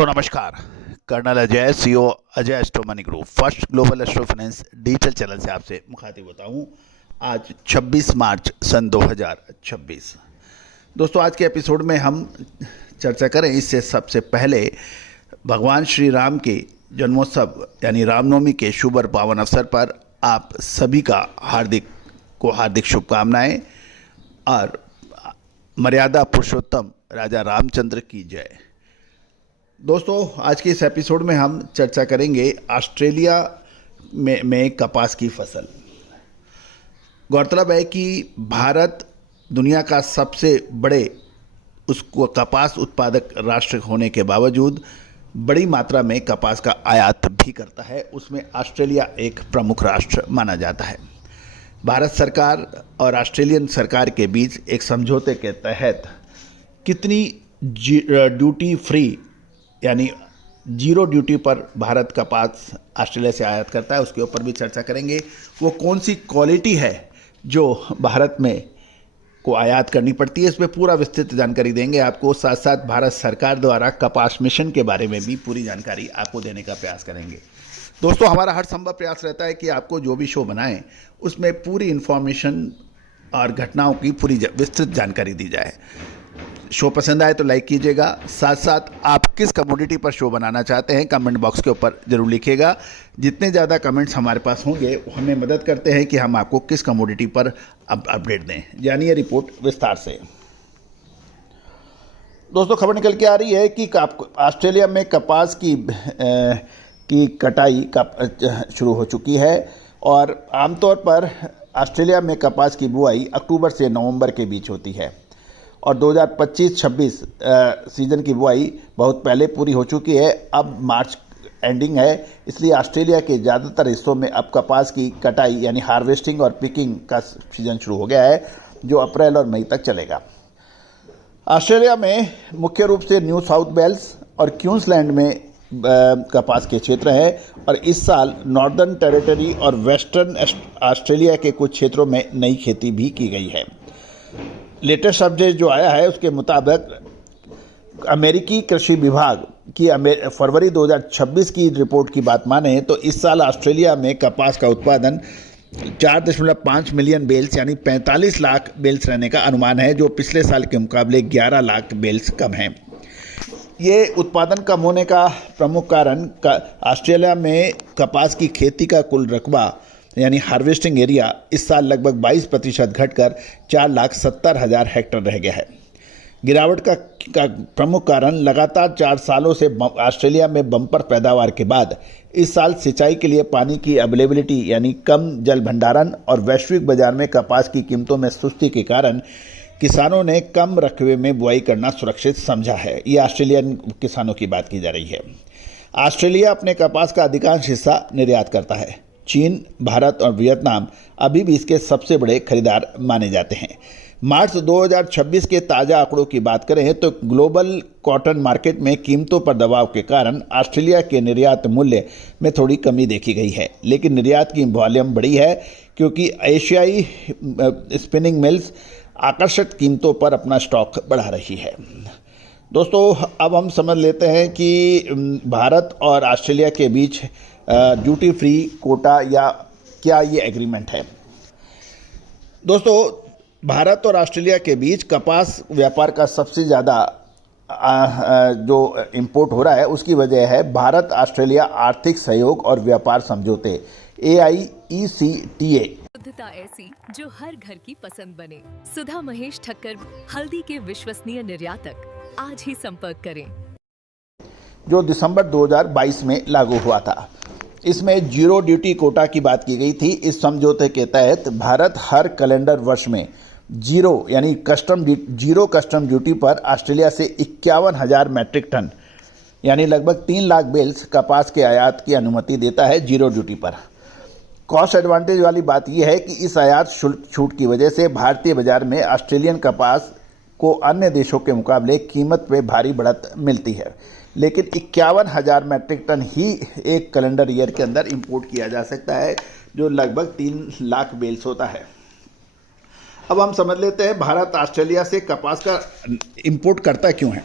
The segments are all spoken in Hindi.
दोस्तों नमस्कार। Colonel Ajay, CEO Ajay astro money group, first global astro finance digital channel से आपसे मुखातिब होता हूं। आज 26 मार्च सन 2026। दोस्तों आज के एपिसोड में हम चर्चा करें इससे सबसे पहले भगवान श्री राम के जन्मोत्सव यानी रामनवमी के शुभ और पावन अवसर पर आप सभी का हार्दिक शुभकामनाएं और मर्यादा पुरुषोत्तम राजा रामचंद्र की जय। दोस्तों आज के इस एपिसोड में हम चर्चा करेंगे ऑस्ट्रेलिया में कपास की फसल। गौरतलब है कि भारत दुनिया का सबसे बड़े उसको कपास उत्पादक राष्ट्र होने के बावजूद बड़ी मात्रा में कपास का आयात भी करता है। उसमें ऑस्ट्रेलिया एक प्रमुख राष्ट्र माना जाता है। भारत सरकार और ऑस्ट्रेलियन सरकार के बीच एक समझौते के तहत कितनी ड्यूटी फ्री यानी जीरो ड्यूटी पर भारत कपास ऑस्ट्रेलिया से आयात करता है, उसके ऊपर भी चर्चा करेंगे। वो कौन सी क्वालिटी है जो भारत में को आयात करनी पड़ती है, इसमें पूरा विस्तृत जानकारी देंगे आपको। साथ साथ भारत सरकार द्वारा कपास मिशन के बारे में भी पूरी जानकारी आपको देने का प्रयास करेंगे। दोस्तों हमारा हर संभव प्रयास रहता है कि आपको जो भी शो बनाएं उसमें पूरी इन्फॉर्मेशन और घटनाओं की पूरी विस्तृत जानकारी दी जाए। शो पसंद आए तो लाइक कीजिएगा। साथ साथ आप किस कमोडिटी पर शो बनाना चाहते हैं कमेंट बॉक्स के ऊपर जरूर लिखिएगा। जितने ज़्यादा कमेंट्स हमारे पास होंगे वो हमें मदद करते हैं कि हम आपको किस कमोडिटी पर अपडेट दें। जानिए रिपोर्ट विस्तार से। दोस्तों खबर निकल के आ रही है कि ऑस्ट्रेलिया में कपास की कटाई शुरू हो चुकी है और आमतौर पर ऑस्ट्रेलिया में कपास की बुआई अक्टूबर से नवंबर के बीच होती है और 2025-26 सीज़न की बुआई बहुत पहले पूरी हो चुकी है। अब मार्च एंडिंग है, इसलिए ऑस्ट्रेलिया के ज़्यादातर हिस्सों में अब कपास की कटाई यानी हार्वेस्टिंग और पिकिंग का सीज़न शुरू हो गया है जो अप्रैल और मई तक चलेगा। ऑस्ट्रेलिया में मुख्य रूप से न्यू साउथ वेल्स और क्वींसलैंड में कपास के क्षेत्र हैं और इस साल नॉर्दर्न टेरिटरी और वेस्टर्न ऑस्ट्रेलिया के कुछ क्षेत्रों में नई खेती भी की गई है। लेटेस्ट अपडेट जो आया है उसके मुताबिक अमेरिकी कृषि विभाग की फरवरी 2026 की रिपोर्ट की बात माने तो इस साल ऑस्ट्रेलिया में कपास का उत्पादन 4.5 मिलियन बेल्स यानी 45 लाख बेल्स रहने का अनुमान है, जो पिछले साल के मुकाबले 11 लाख बेल्स कम है। ये उत्पादन कम होने का प्रमुख कारण ऑस्ट्रेलिया में कपास की खेती का कुल रकबा यानी हार्वेस्टिंग एरिया इस साल लगभग 22% घटकर 4,70,000 हेक्टेयर रह गया है। गिरावट का प्रमुख कारण लगातार 4 सालों से ऑस्ट्रेलिया में बम्पर पैदावार के बाद इस साल सिंचाई के लिए पानी की अवेलेबिलिटी यानी कम जल भंडारण और वैश्विक बाजार में कपास की कीमतों में सुस्ती के कारण किसानों ने कम रकबे में बुआई करना सुरक्षित समझा है। ये ऑस्ट्रेलियन किसानों की बात की जा रही है। ऑस्ट्रेलिया अपने कपास का अधिकांश हिस्सा निर्यात करता है। चीन, भारत और वियतनाम अभी भी इसके सबसे बड़े खरीदार माने जाते हैं। मार्च 2026 के ताज़ा आंकड़ों की बात करें तो ग्लोबल कॉटन मार्केट में कीमतों पर दबाव के कारण ऑस्ट्रेलिया के निर्यात मूल्य में थोड़ी कमी देखी गई है, लेकिन निर्यात की वॉल्यूम बढ़ी है क्योंकि एशियाई स्पिनिंग मिल्स आकर्षक कीमतों पर अपना स्टॉक बढ़ा रही है। दोस्तों अब हम समझ लेते हैं कि भारत और ऑस्ट्रेलिया के बीच ड्यूटी फ्री कोटा या क्या ये एग्रीमेंट है। दोस्तों भारत और ऑस्ट्रेलिया के बीच कपास व्यापार का सबसे ज़्यादा जो इंपोर्ट हो रहा है उसकी वजह है भारत ऑस्ट्रेलिया आर्थिक सहयोग और व्यापार समझौते AIECTA। शुद्धता ऐसी जो हर घर की पसंद बने। सुधा महेश ठक्कर, हल्दी के विश्वसनीय निर्यातक। आज ही संपर्क करें। जो दिसंबर 2022 में लागू हुआ था। इसमें जीरो ड्यूटी कोटा की बात की गई थी। इस समझौते के तहत भारत हर कैलेंडर वर्ष में जीरो कस्टम ड्यूटी पर ऑस्ट्रेलिया से 51,000 मैट्रिक टन यानी लगभग 3 लाख बेल्स कपास के आयात की अनुमति देता है जीरो ड्यूटी पर। कॉस्ट एडवांटेज वाली बात यह है कि इस आयात शुल्क छूट की वजह से भारतीय बाजार में ऑस्ट्रेलियन कपास को अन्य देशों के मुकाबले कीमत में भारी बढ़त मिलती है, लेकिन 51,000 मैट्रिक टन ही एक कैलेंडर ईयर के अंदर इंपोर्ट किया जा सकता है, जो लगभग 3 लाख बेल्स होता है। अब हम समझ लेते हैं भारत ऑस्ट्रेलिया से कपास का इंपोर्ट करता क्यों है।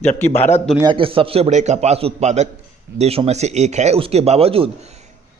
जबकि भारत दुनिया के सबसे बड़े कपास उत्पादक देशों में से एक है, उसके बावजूद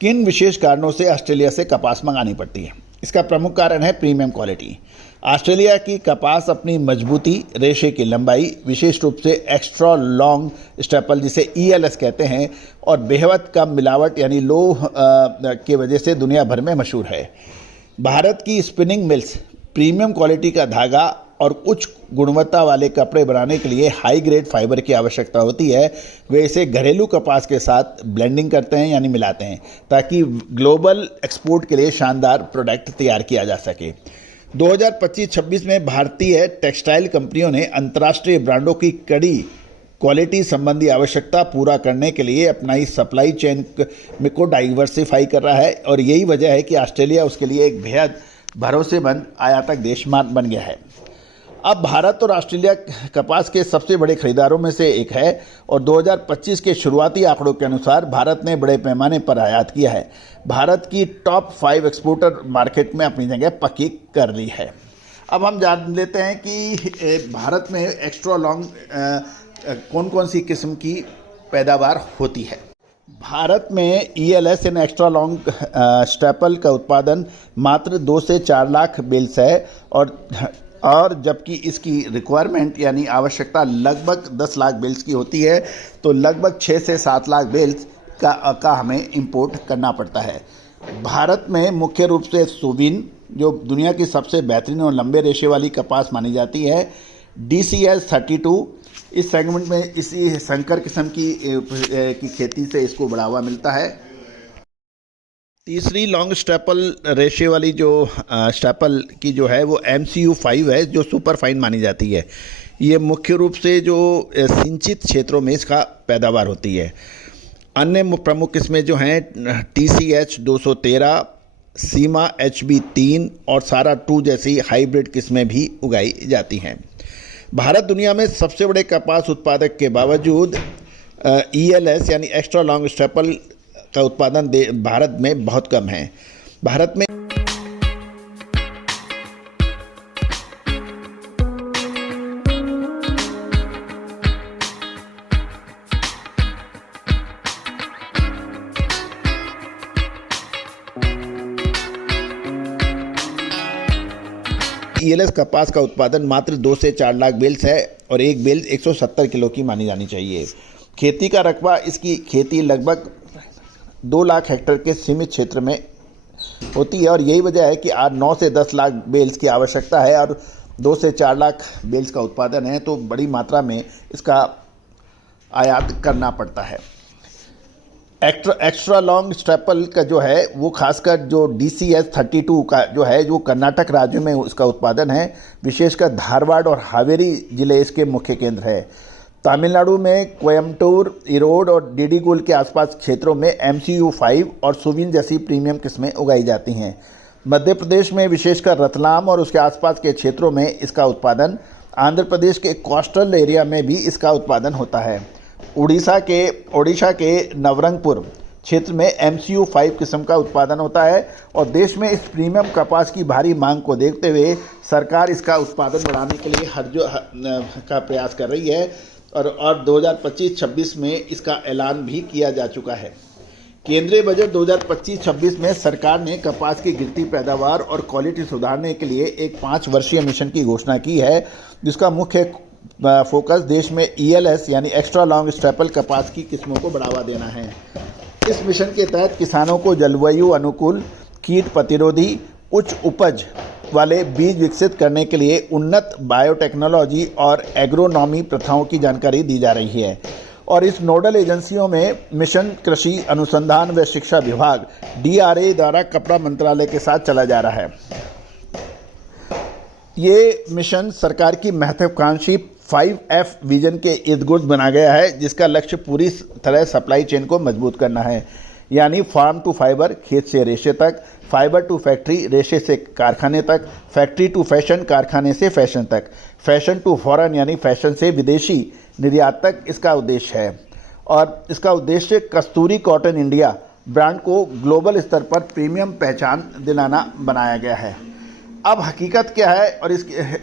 किन विशेष कारणों से ऑस्ट्रेलिया से कपास मंगानी पड़ती है? इसका प्रमुख कारण है प्रीमियम क्वालिटी। ऑस्ट्रेलिया की कपास अपनी मजबूती, रेशे की लंबाई, विशेष रूप से एक्स्ट्रा लॉन्ग स्टेपल जिसे ELS कहते हैं, और बेहद कम मिलावट यानी लो की वजह से दुनिया भर में मशहूर है। भारत की स्पिनिंग मिल्स प्रीमियम क्वालिटी का धागा और उच्च गुणवत्ता वाले कपड़े बनाने के लिए हाई ग्रेड फाइबर की आवश्यकता होती है। वे इसे घरेलू कपास के साथ ब्लेंडिंग करते हैं यानी मिलाते हैं, ताकि ग्लोबल एक्सपोर्ट के लिए शानदार प्रोडक्ट तैयार किया जा सके। 2025-26 में भारतीय टेक्सटाइल कंपनियों ने अंतर्राष्ट्रीय ब्रांडों की कड़ी क्वालिटी संबंधी आवश्यकता पूरा करने के लिए अपना इस सप्लाई चेन को डाइवर्सिफाई कर रहा है, और यही वजह है कि ऑस्ट्रेलिया उसके लिए एक बेहद भरोसेमंद आयातक देश बन गया है। अब भारत और ऑस्ट्रेलिया कपास के सबसे बड़े खरीदारों में से एक है, और 2025 के शुरुआती आंकड़ों के अनुसार भारत ने बड़े पैमाने पर आयात किया है। भारत की टॉप 5 एक्सपोर्टर मार्केट में अपनी जगह पक्की कर ली है। अब हम जान लेते हैं कि भारत में एक्स्ट्रा लॉन्ग कौन कौन सी किस्म की पैदावार होती है। भारत में ELS यानी एक्स्ट्रा लॉन्ग स्टेपल का उत्पादन मात्र 2 से 4 लाख बेल्स है, और जबकि इसकी रिक्वायरमेंट यानी आवश्यकता लगभग 10 लाख बेल्स की होती है, तो लगभग 6 से 7 लाख बेल्स का हमें इंपोर्ट करना पड़ता है। भारत में मुख्य रूप से सुविन, जो दुनिया की सबसे बेहतरीन और लंबे रेशे वाली कपास मानी जाती है, DCS 32 इस सेगमेंट में इसी संकर किस्म की खेती से इसको बढ़ावा मिलता है। तीसरी लॉन्ग स्टेपल रेशे वाली जो स्टेपल की जो है वो MCU 5 है, जो सुपर फाइन मानी जाती है। ये मुख्य रूप से जो सिंचित क्षेत्रों में इसका पैदावार होती है। अन्य प्रमुख किस्में जो हैं TCH 213, सीमा HB 3 और सारा 2 जैसी हाइब्रिड किस्में भी उगाई जाती हैं। भारत दुनिया में सबसे बड़े कपास उत्पादक के बावजूद ELS यानी एक्स्ट्रा लॉन्ग स्टेपल का उत्पादन भारत में बहुत कम है। भारत में ELS कपास का उत्पादन मात्र 2 से 4 लाख बेल्स है, और एक बेल 170 किलो की मानी जानी चाहिए। खेती का रकबा, इसकी खेती लगभग 2 लाख हेक्टेयर के सीमित क्षेत्र में होती है, और यही वजह है कि आज 9 से 10 लाख बेल्स की आवश्यकता है और 2 से 4 लाख बेल्स का उत्पादन है, तो बड़ी मात्रा में इसका आयात करना पड़ता है। एक्स्ट्रा लॉन्ग स्टेपल का जो है वो खासकर जो DCS 32 का जो है, जो कर्नाटक राज्य में इसका उत्पादन है, विशेषकर धारवाड़ और हावेरी जिले इसके मुख्य केंद्र है। तमिलनाडु में कोयम्बटूर, इरोड और डिडिगुल के आसपास क्षेत्रों में MCU 5 और सुविन जैसी प्रीमियम किस्में उगाई जाती हैं। मध्य प्रदेश में विशेषकर रतलाम और उसके आसपास के क्षेत्रों में इसका उत्पादन, आंध्र प्रदेश के कोस्टल एरिया में भी इसका उत्पादन होता है। उड़ीसा के नवरंगपुर क्षेत्र में MCU 5 किस्म का उत्पादन होता है, और देश में इस प्रीमियम कपास की भारी मांग को देखते हुए सरकार इसका उत्पादन बढ़ाने के लिए का प्रयास कर रही है, और 2025-26 में इसका ऐलान भी किया जा चुका है। केंद्रीय बजट 2025-26 में सरकार ने कपास की गिरती पैदावार और क्वालिटी सुधारने के लिए एक 5 वर्षीय मिशन की घोषणा की है, जिसका मुख्य फोकस देश में ELS यानी एक्स्ट्रा लॉन्ग स्टेपल कपास की किस्मों को बढ़ावा देना है। इस मिशन के तहत किसानों को जलवायु अनुकूल, कीट प्रतिरोधी, उच्च उपज वाले बीज विकसित करने के लिए उन्नत बायोटेक्नोलॉजी और एग्रोनॉमी प्रथाओं की जानकारी दी जा रही है, और इस नोडल एजेंसियों में मिशन कृषि अनुसंधान व शिक्षा विभाग DRA द्वारा कपड़ा मंत्रालय के साथ चला जा रहा है। ये मिशन सरकार की महत्वाकांक्षी 5F विजन के इर्द गिर्द बना गया है, जिसका लक्ष्य पूरी तरह सप्लाई चेन को मजबूत करना है, यानी फार्म टू फाइबर, खेत से रेशे तक, फाइबर टू फैक्ट्री, रेशे से कारखाने तक, फैक्ट्री टू फैशन, कारखाने से फैशन तक, फैशन टू फॉरेन यानी फैशन से विदेशी निर्यात तक इसका उद्देश्य है। और इसका उद्देश्य कस्तूरी कॉटन इंडिया ब्रांड को ग्लोबल स्तर पर प्रीमियम पहचान दिलाना बनाया गया है। अब हकीकत क्या है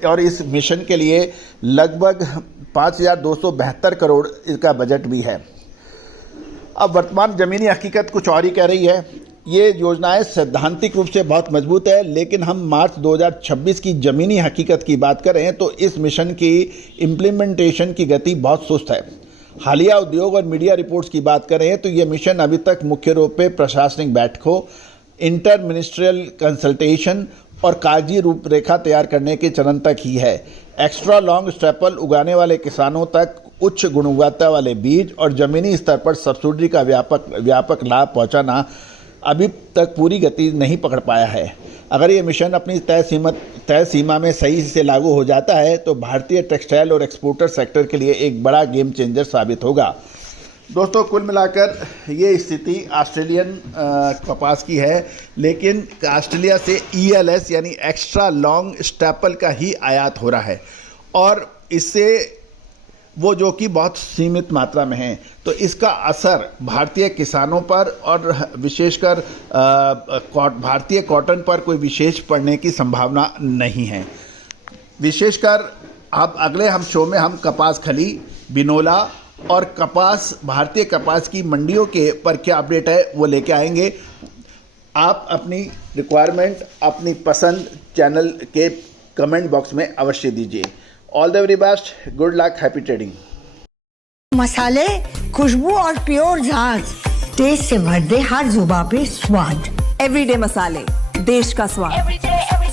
और इस मिशन के लिए लगभग 5,272 करोड़ इसका बजट भी है। अब वर्तमान ज़मीनी हकीकत कुछ और ही कह रही है। ये योजनाएं सैद्धांतिक रूप से बहुत मजबूत है, लेकिन हम मार्च 2026 की ज़मीनी हकीकत की बात करें तो इस मिशन की इम्प्लीमेंटेशन की गति बहुत सुस्त है। हालिया उद्योग और मीडिया रिपोर्ट्स की बात करें तो ये मिशन अभी तक मुख्य रूप से प्रशासनिक बैठकों, इंटर मिनिस्ट्रियल कंसल्टेशन और कागजी रूपरेखा तैयार करने के चरण तक ही है। एक्स्ट्रा लॉन्ग स्टेपल उगाने वाले किसानों तक उच्च गुणवत्ता वाले बीज और ज़मीनी स्तर पर सब्सिडी का व्यापक लाभ पहुंचाना अभी तक पूरी गति नहीं पकड़ पाया है। अगर ये मिशन अपनी तय सीमा में सही से लागू हो जाता है तो भारतीय टेक्सटाइल और एक्सपोर्टर सेक्टर के लिए एक बड़ा गेम चेंजर साबित होगा। दोस्तों, कुल मिलाकर ये स्थिति ऑस्ट्रेलियन कपास की है, लेकिन ऑस्ट्रेलिया से ELS यानी एक्स्ट्रा लॉन्ग स्टेपल का ही आयात हो रहा है और इससे वो जो कि बहुत सीमित मात्रा में है, तो इसका असर भारतीय किसानों पर और विशेषकर भारतीय कॉटन पर कोई विशेष पड़ने की संभावना नहीं है। विशेषकर अब अगले शो में हम कपास खली, बिनोला और भारतीय कपास की मंडियों के पर क्या अपडेट है वो लेके आएंगे। आप अपनी रिक्वायरमेंट, अपनी पसंद चैनल के कमेंट बॉक्स में अवश्य दीजिए। All the very best, good luck, happy trading. मसाले, खुशबू और प्योर झांझ, टेस्ट से भर दे हर जुबां पे स्वाद। एवरीडे मसाले, देश का स्वाद।